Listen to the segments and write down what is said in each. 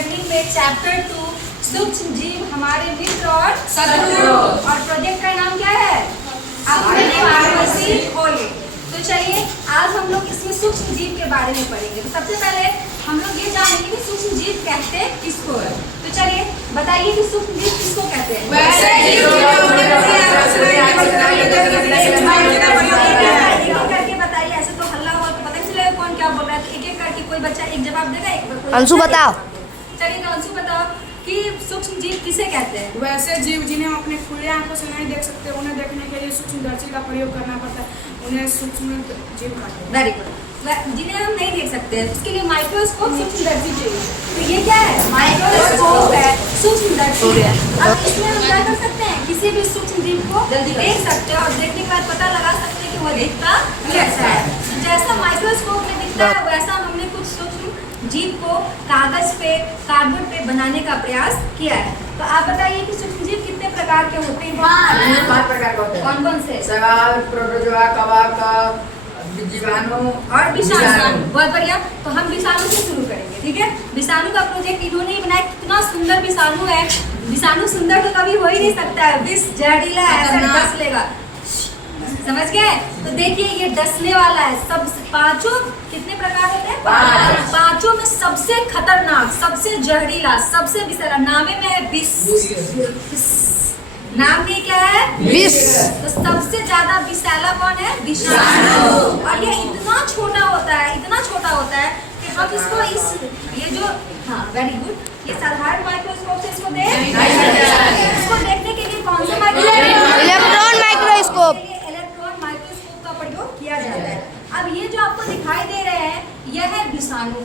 Study में chapter 2 सूक्ष्म जीव हमारे मित्र और शत्रु। और प्रोजेक्ट का नाम क्या है? अपने फार्मेसी खोले। तो चलिए आज हम लोग इसमें सूक्ष्म जीव के बारे में पढ़ेंगे। तो सबसे पहले हम लोग ये जानेंगे कि सूक्ष्म जीव कहते किसको है। तो चलिए बताइए कि सूक्ष्म जीव किसको कहते हैं? करके बताइए, ऐसे तो हल्ला हुआ तो पता नहीं चलेगा कौन क्या बोल रहा है। तो एक एक करके कोई बच्चा एक जवाब देगा, एक अंशु बताओ। चलिए तो अंशु बताओ कि सूक्ष्म जीव किसे कहते हैं? वैसे जीव जिन्हें हम अपने खुले आंखों से नहीं देख सकते, उन्हें देखने के लिए सूक्ष्मदर्शी का प्रयोग करना पड़ता है, उन्हें सूक्ष्म जीव कहते हैं। Very good. जिन्हें हम नहीं देख सकते उसके लिए माइक्रोस्कोप सूक्ष्मदर्शी चाहिए। तो ये क्या है? माइक्रोस्कोप है, सूक्ष्मदर्शी है। अब इसमें हम क्या कर सकते हैं? किसी भी सूक्ष्म जीव को देख सकते हैं और देखने के बाद पता लगा सकते हैं कि वह दिखता कैसा है। जैसा माइक्रोस्कोप में दिखता है वैसा हमने कुछ सूक्ष्म जीव को कागज पे, कार्डबोर्ड पे बनाने का प्रयास किया है। तो आप बताइए कि सूक्ष्म जीव कितने प्रकार के होते हैं? 5 प्रकार के होते हैं। कौन कौन से? शैवाल, प्रोटोजोआ, कवक, जीवाणु और विषाणु। बहुत बढ़िया। तो हम विषाणु से शुरू करेंगे, ठीक है? विषाणु का प्रोजेक्ट इन्होंने ही बनाया। कितना सुंदर विषाणु है। विषाणु सुंदर तो कभी हो ही नहीं सकता है। विष जहरीला है, ऐसा डस लेगा। समझ गए? तो देखिए ये डसने वाला है। सब पांचों कितने प्रकार होते हैं? 5। पांचों में सबसे खतरनाक, सबसे जहरीला, सबसे विषैला नामे में है विष। नाम में क्या है? विष। तो सबसे ज्यादा विषैला कौन है? विषाणु। और ये इतना छोटा होता है, इतना छोटा होता है कि हम इसको ये जो वेरी गुड, ये साधारण माइक्रोस्कोप से इसको इसको देखने के लिए कौन सा microscope? Electron microscope. Electron microscope का प्रयोग किया जाता है। अब ये जो आपको दिखाई दे रहे हैं यह है विषाणु।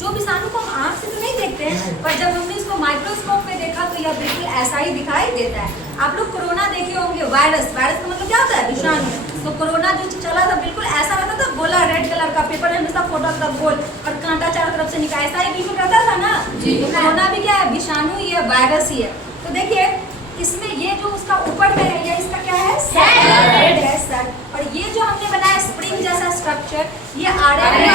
जो विषाणु को हम आँख से तो नहीं देखते हैं, पर जब हमने इसको माइक्रोस्कोप में देखा तो यह बिल्कुल ऐसा ही दिखाई देता है। आप लोग कोरोना देखे होंगे, वायरस का मतलब क्या होता है? विषाणु। तो कोरोना जो चला था बिल्कुल ऐसा रहता था, गोला रेड कलर का, पेपर हमेशा फोटो का गोल और कांटा चारों तरफ से निकला, ऐसा ही बिल्कुल रहता था ना। तो कोरोना भी क्या है? विषाणु ही है, वायरस ही है। तो देखिए इसमें ये जो उसका ऊपर में है या इसका क्या है? सेल है, सेल। और ये जो हमने बनाया स्प्रिंग जैसा स्ट्रक्चर, ये आरएनए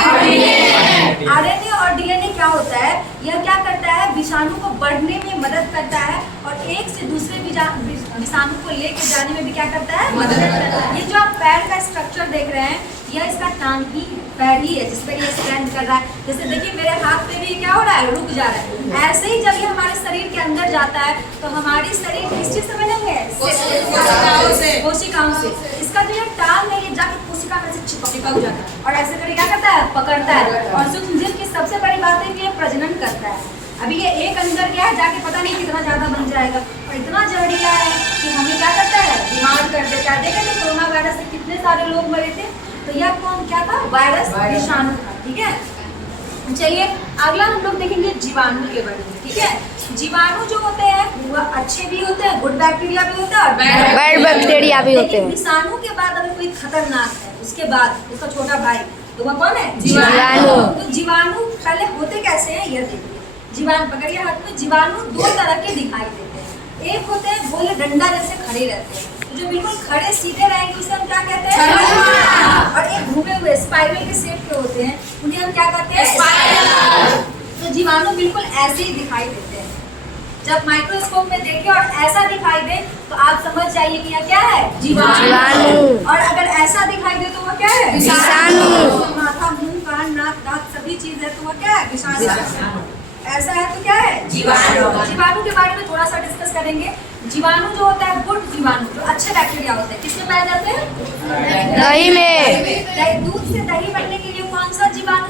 और डीएनए क्या होता है? यह क्या करता है? विषाणु को बढ़ने में मदद करता है और एक से दूसरे विषाणु को लेकर जाने में भी क्या करता है? मदद करता है। ये जो आप पैर का स्ट्रक्चर देख रहे हैं यह इसका टांग ही पैर ही है, जिस पर ये स्टैंड कर रहा है। जैसे देखिए मेरे हाथ पे भी क्या हो रहा है? रुक जा रहा है। ऐसे ही जब ये हमारे शरीर के अंदर जाता है तो हमारी शरीर किस चीज से बनेंगे? कोशिकाओं से। इसका जो ये टांग है ये जाके कोशिका में से चिपक जाता है और ऐसे करके क्या करता है? पकड़ता है। और सूक्ष्म जीव की सबसे बड़ी बात है कि ये प्रजनन करता है। अभी ये एक अंदर गया है, जाके पता नहीं कितना ज्यादा बन जाएगा और इतना जहरीला है कि हमें क्या करता है? बीमार कर देता है। देखा तो कोरोना वायरस से कितने सारे लोग मरे थे। तो यह कौन क्या था? वायरस, विषाणु था। ठीक है, चलिए अगला हम लोग देखेंगे जीवाणु के बारे में। ठीक है, जीवाणु जो होते हैं वह अच्छे भी होते हैं, गुड बैक्टीरिया भी होते हैं और बैड बैक्टीरिया भी होते हैं। विषाणु के बाद अगर कोई खतरनाक है उसके बाद उसका छोटा भाई, तो वह कौन है? जीवाणु। तो जीवाणु पहले होते कैसे हैं यह देखिए। जीवाणु पकड़िए हाथ में। जीवाणु 2 तरह के दिखाई देते हैं। एक होते हैं गोले डंडा जैसे खड़े रहते हैं, जो बिल्कुल खड़े सीधे रहेंगे उसे हम क्या कहते हैं? और एक घूमे हुए स्पाइरल के शेप के होते हैं, उन्हें हम क्या कहते हैं? स्पाइरल। तो जीवाणु बिल्कुल ऐसे ही दिखाई देते हैं। जब माइक्रोस्कोप में देखें और ऐसा दिखाई दे तो आप समझ जाइए कि यह क्या है? जीवाणु। और अगर ऐसा दिखाई दे तो वह क्या है? विषाणु। माथा, मुंह, कान, नाक, दांत सभी चीज है तो वह क्या है? विषाणु। ऐसा है तो क्या है? जीवाणु। जीवाणु के बारे में थोड़ा सा डिस्कस करेंगे। जीवाणु जो होता है गुड जीवाणु, जो अच्छे बैक्टीरिया होते हैं, किसमें पाए जाते हैं? दही में। दूध से दही बनने के लिए कौन सा जीवाणु?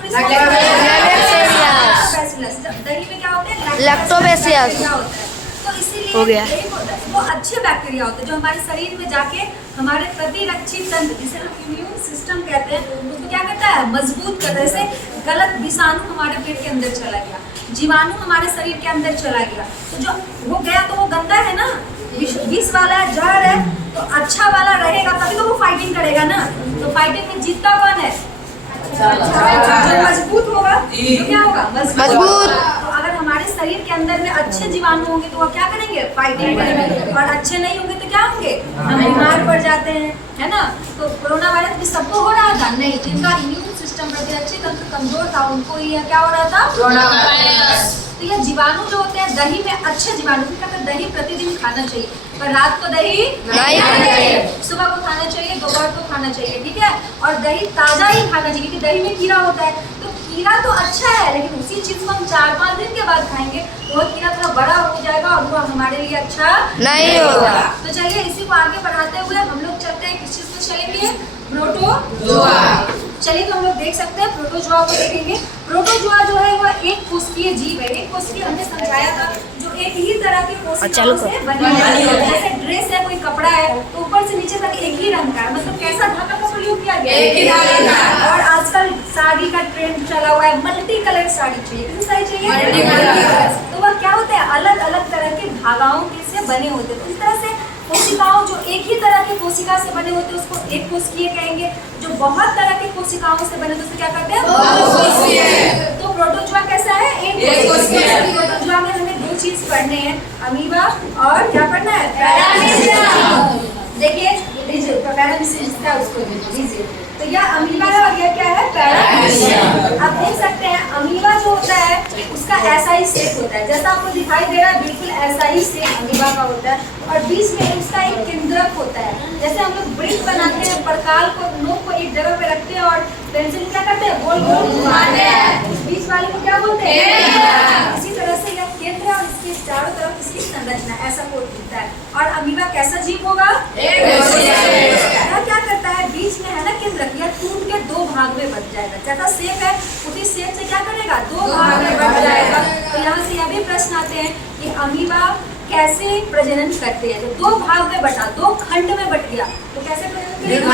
दही में क्या होते हैं? लैक्टोबैसिलस होता है। तो इसीलिए हो गया। वो अच्छे बैक्टीरिया होते हैं जो हमारे शरीर में जाके हमारे प्रतिरक्षी तंत्र, जिसे हम इम्यून सिस्टम कहते हैं, उसको क्या करता है? मजबूत करता है। जैसे गलत विषाणु हमारे पेट के अंदर चला गया, जीवाणु हमारे शरीर के अंदर चला गया, तो जो वो गया तो वो गंदा है ना, विष वाला है, जहर है। तो अच्छा वाला रहेगा तभी तो वो फाइटिंग करेगा ना। तो फाइटिंग में जीतता कौन है? जो मजबूत होगा, जो क्या होगा? मजबूत। तो अगर हमारे शरीर के अंदर में अच्छे जीवाणु होंगे तो वो क्या करेंगे? फाइटिंग करेंगे। और अच्छे नहीं होंगे तो क्या होंगे? हम बीमार पड़ जाते हैं, है ना। तो कोरोना वायरस भी सबको हो रहा था? नहीं, जिनका इम्यून सिस्टम प्रतिरक्षी तंत्र कमजोर था उनको ही क्या हो रहा था? Corona virus. तो ये जीवाणु जो होते हैं दही में अच्छे जीवाणु, क्योंकि दही प्रतिदिन खाना चाहिए, पर रात को दही नहीं खाना चाहिए। सुबह को खाना चाहिए, दोपहर को खाना चाहिए, ठीक है। और दही ताजा ही खाना चाहिए, क्योंकि दही में कीड़ा होता है। तो कीड़ा तो अच्छा है, लेकिन उसी चीज को हम 4-5 दिन के बाद खाएंगे तो वो कीड़ा थोड़ा बड़ा हो जाएगा और वो हमारे लिए अच्छा नहीं होगा। तो चलिए इसी को आगे बढ़ाते हुए हम लोग चलते हैं, किस चीज को चलेंगे, प्रोटोजोआ। चलिए तो हम लोग देख सकते हैं प्रोटोजोआ को देखेंगे। प्रोटोजोआ जो है वह एक कोशिकीय जीव है। एक कोशिकीय हमने समझाया था, जो एक ही तरह के कोशिकाओं से बनी है। जैसे ड्रेस है, कोई कपड़ा है तो ऊपर से नीचे तक एक ही रंग का है, मतलब कैसा धागा का प्रयोग किया गया, एक ही धागा का। और आजकल साड़ी का ट्रेंड चला हुआ है, मल्टी कलर साड़ी चाहिए। कितनी साड़ी चाहिए? Multi colour. तो वह क्या होता है, अलग अलग तरह के धागाओं के से बने होते हैं। तो इस तरह से कोशिकाओं जो एक ही तरह की कोशिका से बने होते हैं उसको एक कोशिकीय कहेंगे। जो बहुत तरह की कोशिकाओं से बने होते हैं उसको क्या कहते हैं, बहुकोशिकीय। तो प्रोटोजोआ कैसा है, एक कोशिकीय। प्रोटोजोआ में हमें दो चीज पढ़ने हैं, अमीबा और क्या पढ़ना है, पैरामीशियम। देखिए लीजिए, पैरामीशियम क्या उसको लीजिए, तो यह अमीबा है और यह क्या है, पैरामीशियम। आप देख सकते हैं अमीबा जो होता है उसका ऐसा ही शेप होता है, जैसा आपको दिखाई दे रहा है बिल्कुल ऐसा ही शेप अमीबा का होता है। और बीच में उसका एक केंद्रक होता है, जैसे हम लोग ब्रिक बनाते हैं, प्रकाल को नोक को एक जगह पे रखते हैं और पेंसिल क्या करते हैं, गोल गोल घुमाते हैं, बीच वाले को क्या बोलते हैं, इसी तरह से यह केंद्र है और इसके चारों तरफ इसकी संरचना ऐसा कोड दिखता है। और अमीबा कैसा जीव होगा, यह क्या करता है, बीच में है ना केंद्रक, यह टूट के दो भाग में बच जाएगा। जैसा शेप है उसी शेप से क्या करेगा, दो भाग में बच जाएगा। तो यहाँ से यह भी प्रश्न आते हैं कि अमीबा कैसे प्रजनन करते हैं। तो दो भाग में बटा, दो खंड में बट गया तो कैसे प्रजनन करेगा।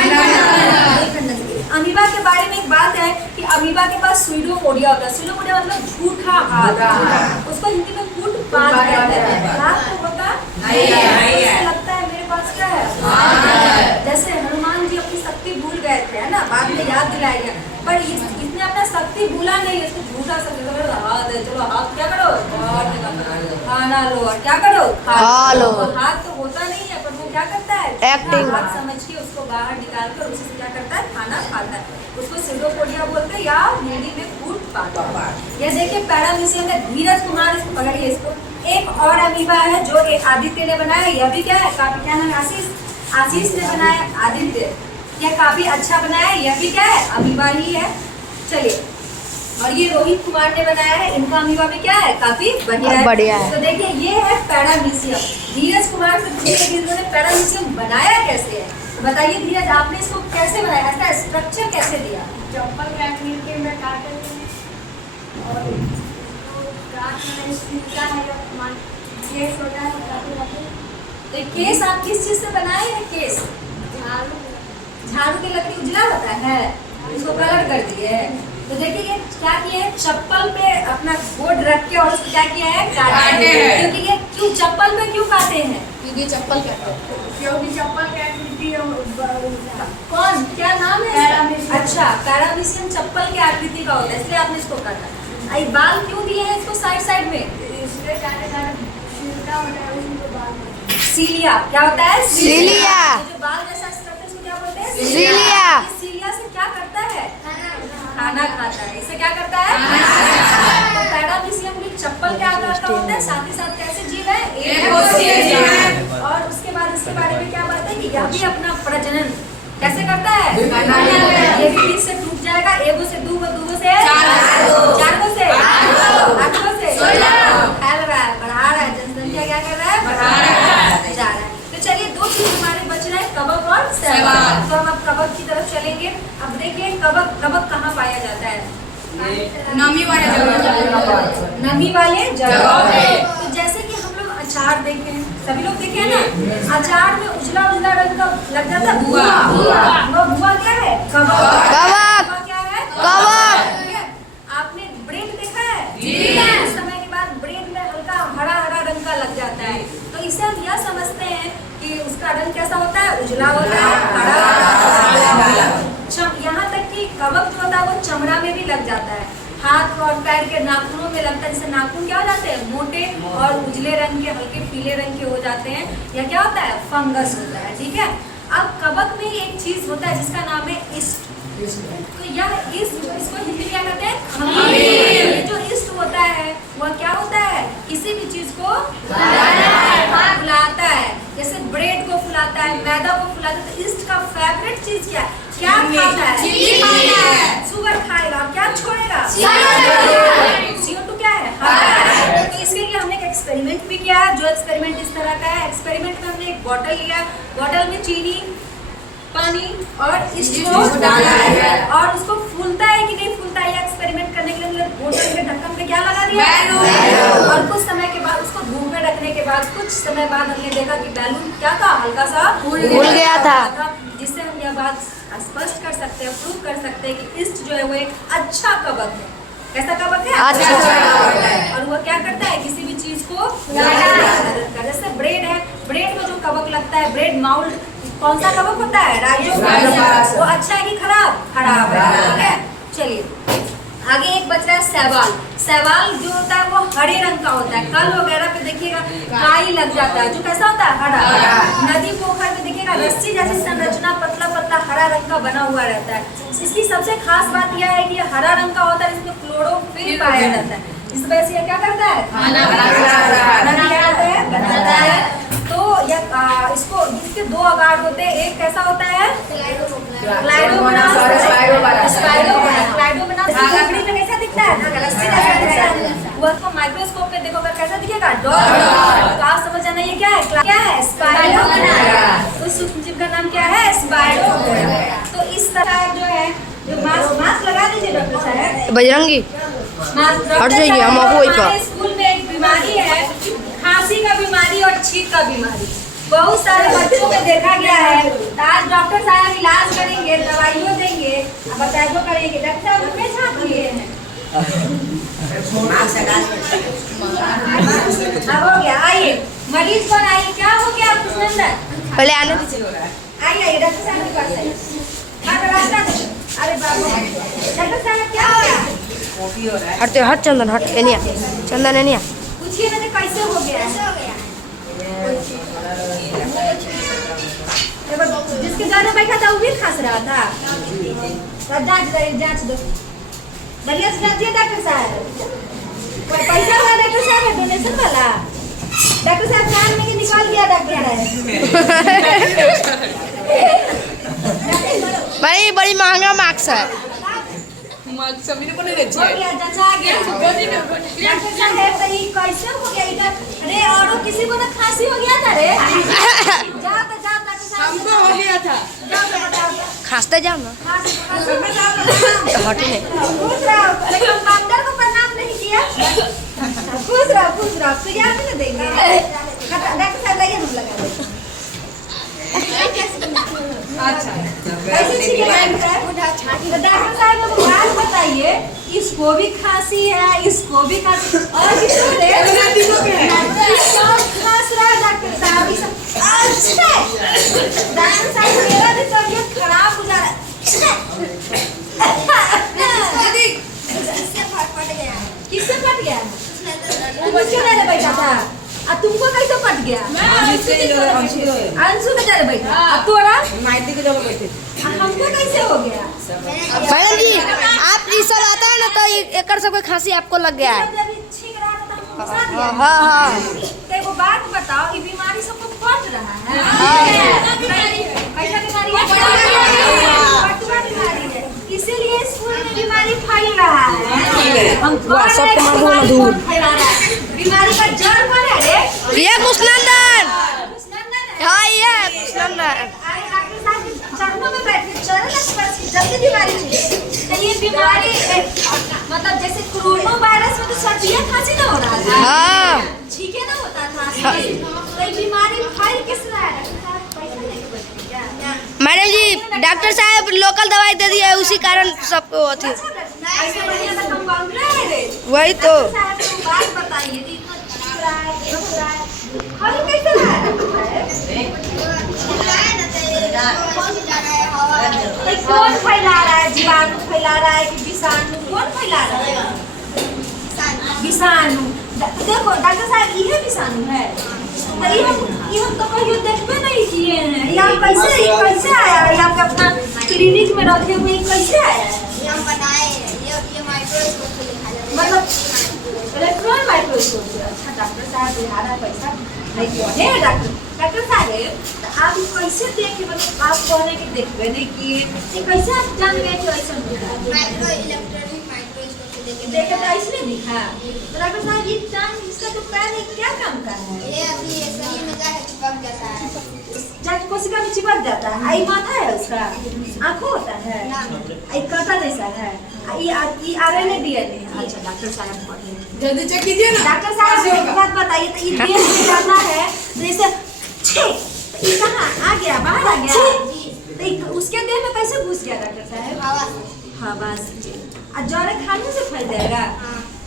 अमीबा के बारे में एक बात है कि अमीबा के पास स्यूडोपोडिया होता है। स्यूडोपोडिया मतलब झूठा हाथ, उसको हिंदी में फूट पाद कहते हैं। हाथ तो होता नहीं है, लगता है मेरे पास क्या है। जैसे हनुमान जी अपनी शक्ति भूल गए थे, है ना, बाद में याद दिलाया गया, पर इसने अपना शक्ति भूला नहीं, इसको झूठा शक्ति, हाथ है, चलो हाथ क्या करो, खाना लो, और क्या करो, खा लो। हाथ तो होता नहीं है, पर वो क्या करता है, एक्टिंग हाथ समझ के उसको बाहर निकाल कर उसी से क्या करता है, खाना खाता है। उसको स्यूडोपोडिया बोलते हैं या हिंदी में फूट पाद। ये देखिए पैरामीशियम है, धीरज कुमार, इसको पकड़िए इसको। एक और अमीबा है जो एक आदित्य ने बनाया, यह भी क्या है, काफी क्या नाम, आशीष ने बनाया, आदित्य, यह काफी अच्छा बनाया है, यह भी क्या है, अमीबा ही है। चलिए, और ये रोहित कुमार ने बनाया है, इनका अमीबा भी क्या है, काफी बढ़िया है। तो देखिए ये है पैरामीशियम। धीरज कुमार से पूछिए कि इन्होंने पैरामीशियम बनाया कैसे है। तो बताइए धीरज, आपने इसको कैसे बनाया, इसका स्ट्रक्चर कैसे दिया। चप्पल के आकृति में काटे और काट में स्टील का है, ये छोटा है, तो केस आप किस चीज से बनाए हैं, केस झाड़ू की लकड़ी उजला होता है, इसको कलर कर दिए है। तो देखिए ये क्या किया है, चप्पल पे अपना बोर्ड रख के और उसको क्या किया है, काटे हैं। क्योंकि ये क्यों चप्पल पे क्यों काटे हैं, क्योंकि चप्पल क्योंकि चप्पल की आकृति कौन, क्या नाम है, पैरामीशियम। अच्छा, पैरामीशियम चप्पल की आकृति का होता है, इसलिए आपने इसको काटा। आई बाल क्यों दिए हैं इसको साइड साइड में, इसलिए काटे छिलका होता है उसको बाल, सीलिया, क्या होता है, सीलिया। जो बाल जैसा स्ट्रक्चर उसको क्या बोलते हैं, सीलिया। सीलिया से क्या करता है, खाना खाता है, इससे क्या करता है, तो पैरामीशियम भी चप्पल के आकार का होता है, साथ ही साथ कैसे जीव है, एक कोशिकीय जीव है। और उसके बाद इसके बारे में क्या बात है कि यह भी अपना प्रजनन कैसे करता है, ये भी बीच से टूट जाएगा, एगो से दूगो, दूगो से चारगो से आठगो से फैल रहा है, बढ़ा रहा है, जनसंख्या क्या कर रहा है, बढ़ा रहा है, जा रहा है। तो चलिए दो चीज हमारे बच रहे हैं, कवक और शैवाल। तो हम अब कवक की तरफ चलेंगे। अब देखिए कवक कहाँ पाया जाता है, नमी वाले जगह, नमी वाले जगह पे। तो जैसे कि हम लोग अचार देखे हैं, सभी लोग देखे हैं ना, अचार में उजला उजला रंग का लग जाता है भुआ, वो भुआ क्या है, कवक। क्या है, कवक। आपने ब्रेड देखा है, कुछ समय के बाद ब्रेड में हल्का हरा हरा रंग का लग जाता है। तो इससे हम यह समझते हैं कि उसका रंग कैसा होता है, उजला होता है, हरा होता है। यहाँ तक कि कवक जो होता है वो चमड़ा में भी लग जाता है, हाथ और पैर के नाखूनों में लगता है। जैसे नाखून क्या हो जाते हैं, मोटे और उजले रंग के, हल्के पीले रंग के हो जाते हैं, या क्या होता है, फंगस होता है, ठीक है। अब कवक में एक चीज होता है जिसका नाम है ईस्ट। तो यह ईस्ट, इसको हिंदी में क्या कहते हैं, खमीर। ये जो ईस्ट होता है वह क्या होता है, फेवरेट चीज क्या है? क्या खाता है? चीनी खाता है। शुगर खाएगा और क्या छोड़ेगा? CO2 क्या है? तो इसके लिए हमने एक एक्सपेरिमेंट भी किया है, जो एक्सपेरिमेंट इस तरह का है। एक्सपेरिमेंट में हमने एक बॉटल लिया, बॉटल में चीनी, पानी और इसको डाला है और उसको फूलता है कि नहीं फूलता है, एक्सपेरिमेंट करने के लिए हमने बोतल के ढक्कन पे क्या लगा दिया? बैलून। और कुछ समय के बाद उसको धूप में रखने के बाद कुछ समय बाद हमने देखा कि बैलून क्या था, हल्का सा फूल गया था। जिससे हम यह बात स्पष्ट कर सकते हैं, प्रूव कर सकते हैं कि ईस्ट जो है वो एक अच्छा कवक है। कैसा कवक है? अच्छा कवक है। और वो क्या करता है? किसी भी चीज को मदद कर। जैसे ब्रेड है, ब्रेड में जो कवक लगता है, ब्रेड माउल्ड, कौन सा कवक होता है? राइजोफाइटस। वो अच्छा है कि खराब? खराब है। ठीक है, चलिए आगे एक बच रहा है शैवाल। शैवाल जो होता है वो हरे रंग का होता है। कल वगैरह पे देखिएगा काई लग जाता है, जो कैसा होता है? हरा। नदी पोखर में देखिएगा रस्सी जैसी संरचना, पतला पतला हरा रंग का बना हुआ रहता है। इसकी सबसे खास बात यह है कि ये हरा रंग का होता है, इसमें क्लोरोफिल पाया जाता है। इस वजह से ये क्या करता है? खाना बनाता है। तो इसको इसके दो आकार होते हैं, एक कैसा होता है? क्लाइडोमोनास, लकड़ी में कैसा दिखता है? रस्सी जैसा दिखता है। वो इसको माइक्रोस्कोप में देखो कैसा दिखेगा? डॉट। तो आप समझ जाना ये क्या है? क्या है? स्पाइरोगोना। तो सूक्ष्म जीव का नाम क्या है? स्पाइरोगोना। तो इस तरह जो है, जो मास्क लगा दीजिए डॉक्टर साहब। बजरंगी हट जाइए, हम आपको वही पर। स्कूल में एक बीमारी है, खांसी का बीमारी और छींक का बीमारी। बहुत सारे बच्चों में देखा गया है। तो आज डॉक्टर साहब इलाज करेंगे, दवाइयों देंगे, बताइए करेंगे। डॉक्टर साहब उसमें छाप लिए हैं। अब हो गया, आइए मरीज पर आइए। क्या हो गया कृष्णनंदन? पहले आने दीजिए। आइए डॉक्टर साहब के पास आइए। अरे बाबू डॉक्टर साहब क्या हो गया? हटते हट चंदन, हट एनिया, चंदन एनिया। पूछिए ना कैसे हो गया? जिसके घर में बैठा था वो भी खांस रहा था। जांच दो बढ़िया से जांचिए डॉक्टर साहब। पैसा वाला डॉक्टर साहब है, डोनेशन वाला डॉक्टर साहब। कान में निकाल गया डॉक्टर भाई बड़ी महंगा मार्क्स है। हो गया, जचा गया। डॉक्टर साहब तो ये कैसे हो गया? अरे और किसी को ना खांसी हो गया था रे। जा डॉक्टर साहब, हमको हो गया था। खांसते जाओ ना, हटे नहीं। खुश रहो, लेकिन कंपाउंडर को प्रणाम नहीं किया। खुश रहो, सुझाव भी ना देंगे। डॉक्टर साहब लाइए, हम लगा देंगे। अच्छा कैसे छिड़ेगा डॉक्टर साहब? अब बात बताइए, इसको भी खांसी है, इसको भी खांसी और किसको है? खांस रहा है डॉक्टर साहब। अच्छा डॉक्टर साहब मेरा भी तबीयत खराब हो जा रहा है। किससे फट गया? वो बच्चे वाले बैठा था। अब तुमको कैसे फट गया? अंशु के जरे बैठा। अब तोरा माइती के जगह बैठे। हमको कैसे हो गया? मैडम जी आप ये सब आता है ना, तो एक सबके खांसी आपको लग गया है। जब अभी छींक रहा था तो हमको फंसा दिया। हाँ। तो एगो बात बताओ, ये बीमारी सबको फट रहा है? कैसा बीमारी है? पटुआ बीमारी है। इसीलिए स्कूल में बीमारी फैल रहा है। हम सबको मालूम है दूर। फैला रहा है। बीमारी का जड़ कौन है रे? ये कृष्णनंदन। कृष्णनंदन है। हाँ ये कृष्णनंदन। अरे डॉक्टर साहब के चरणों में बैठ के चरण स्पर्श की जल्दी बीमारी छूटे। तो ये बीमारी मतलब जैसे कोरोना वायरस में तो सर्दी खांसी ना हो रहा था, हाँ छींके ना होता था। तो ये बीमारी फैल किस रहा है? पैसा लेके बैठे क्या? मैडम जी डॉक्टर साहब लोकल दवाई दे दिया है, उसी कारण सबको अथी। ऐसे बढ़िया तो कंपाउंडर है रे। वही तो साहब को बात बताइए कि इतना छींक रहा है, छींक रहा है, फल कैसे रहा है? कौन फैला रहा है? जीवाणु फैला रहा है कि विषाणु? कौन फैला रहा है? विषाणु। देखो डॉक्टर साहब ये विषाणु है। ये हम तो कहीं देखबे नहीं किए हैं। ये आप कैसे आया है? आप अपना क्लिनिक में रखे हुए कैसे आया है? ये हम बनाए हैं, ये माइक्रोस्कोप से दिखाया जाता है। मतलब इलेक्ट्रॉन माइक्रोस्कोप से। अच्छा डॉक्टर साहब बिहार पैसा नहीं क्यों है डॉक्टर? डॉक्टर साहब तो आप कैसे देखे, मतलब आप कहने के देखबे नहीं किए, ये कैसे आप जान गए कि ऐसा होता है? माइक्रो इलेक्ट्रॉनिक माइक्रोस्कोप से देखे देखा तो ऐसे नहीं दिखा। तो डॉक्टर साहब ये जान इसका तो पैर है, क्या काम का है? ये अभी शरीर में क्या है चिपक जाता है। जब कोशिका में चिपक जाता है, आई माथा है उसका, आंखों होता है, आई कांटा जैसा है, ये आरएनए डीएनए। अच्छा डॉक्टर साहब बोलिए, जल्दी चेक कीजिए ना। डॉक्टर साहब एक बात बताइए, तो ये देह में जाता है जैसे छे, तो ये कहाँ आ गया, बाहर आ गया, तो ये उसके देह में कैसे घुस गया डॉक्टर साहब? हवा से। हवा से। और जौरे खाने से फैल जाएगा,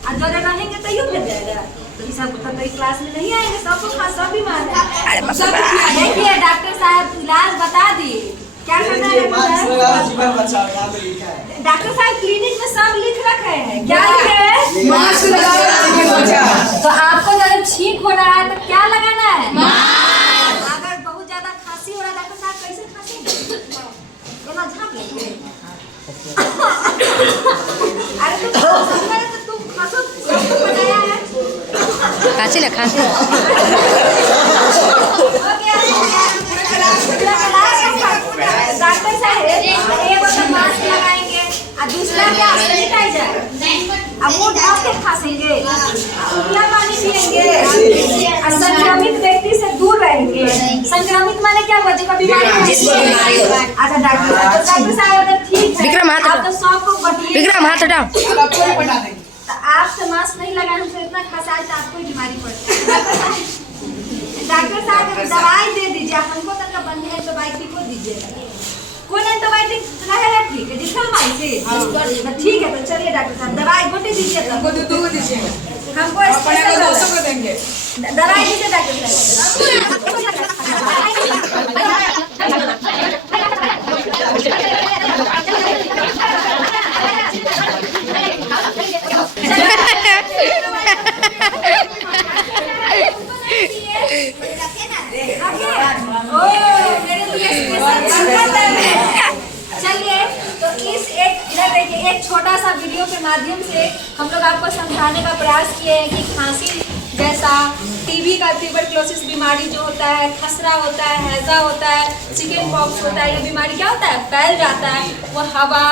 और जौरे रहेंगे तो यूँ फैल जाएगा। तो ये सब तो इस क्लास में नहीं आएंगे, सबको खा सब बीमार है। देखिए डॉक्टर साहब इलाज बता दिए, क्या करना है डॉक्टर साहब? डॉक्टर साहब क्लिनिक में सब लिख रखे हैं, क्या लिखे हैं? मास्क लगाओ। तो आपको जब छींक हो रहा है तो क्या लगाना है? अगर बहुत ज्यादा खांसी हो रहा है डॉक्टर साहब कैसे खांसेंगे? केना झाँप लेंगे? अरे तुम समझ रहे तो तुम खांसो, सबको बनाया है। खांसी ना खांसी। हो गया, डॉक्टर साहब एक तो मास्क लगाएंगे और दूसरा क्या सैनिटाइजर, अब वो ढक के खांसेंगे, उबला पानी पिएंगे और संक्रमित व्यक्ति से दूर रहेंगे। संक्रमित माने क्या हुआ, जिसको बीमारी है? अच्छा डॉक्टर साहब तो ठीक है, विक्रम हाथ आप तो सबको बतलिए। विक्रम हाथ हटाओ। तो आप तो मास्क नहीं लगाए, हमसे इतना खसाए तो आपको ही बीमारी पड़ती है। डॉक्टर साहब दवाई दे दीजिए, हमको तक बंद है एंटीबायोटिक को दीजिए। कौन एंटीबायोटिक लगाया? ठीक है जिसका हमारे से ठीक है। तो चलिए डॉक्टर साहब दवाई गोटी दीजिए, हमको तब दो दीजिए। हमको अपने को स्पेशल 200 को देंगे। दवाई दीजिए डॉक्टर चलिए तो इस एक छोटा सा वीडियो के माध्यम से हम लोग आपको समझाने का प्रयास किए हैं कि खांसी जैसा टीबी का ट्यूबरक्लोसिस बीमारी जो होता है, खसरा होता है, हैजा होता है, चिकन पॉक्स होता है, ये बीमारी क्या होता है? फैल जाता है। वो हवा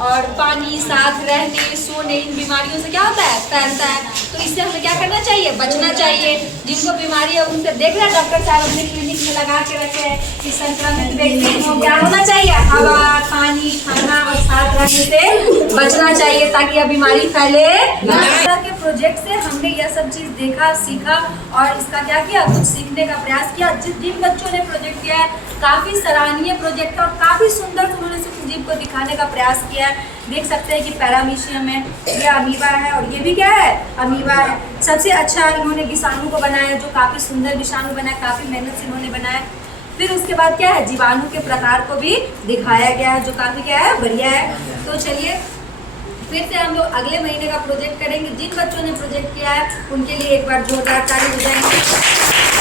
और पानी साथ रहने सोने इन बीमारियों से क्या होता है? फैलता है। तो इससे हमें क्या करना चाहिए? बचना चाहिए। जिनको बीमारी है उनसे देख रहे हैं डॉक्टर साहब अपने क्लिनिक में लगा के रखे हैं कि संक्रमित व्यक्ति को क्या होना चाहिए? हवा, पानी, खाना और साथ रहने से बचना चाहिए ताकि यह बीमारी फैले। इस तरह के प्रोजेक्ट से हमने यह सब चीज देखा, सीखा और इसका क्या किया? कुछ सीखने का प्रयास किया। जिन बच्चों ने प्रोजेक्ट किया है काफी सराहनीय प्रोजेक्ट है और काफी सुंदर उन्होंने जीव को दिखाने का प्रयास किया है। देख सकते हैं कि पैरामीशियम है, ये अमीबा है और ये भी क्या है? अमीबा है। सबसे अच्छा इन्होंने विषाणु को बनाया, जो काफी सुंदर विषाणु बनाया, काफी मेहनत से इन्होंने बनाया। फिर उसके बाद क्या है? जीवाणु के प्रकार को भी दिखाया गया है, जो काफी क्या है? बढ़िया है। तो चलिए फिर से हम लोग अगले महीने का प्रोजेक्ट करेंगे। जिन बच्चों ने प्रोजेक्ट किया है उनके लिए एक बार जोरदार ताली हो जाएंगे।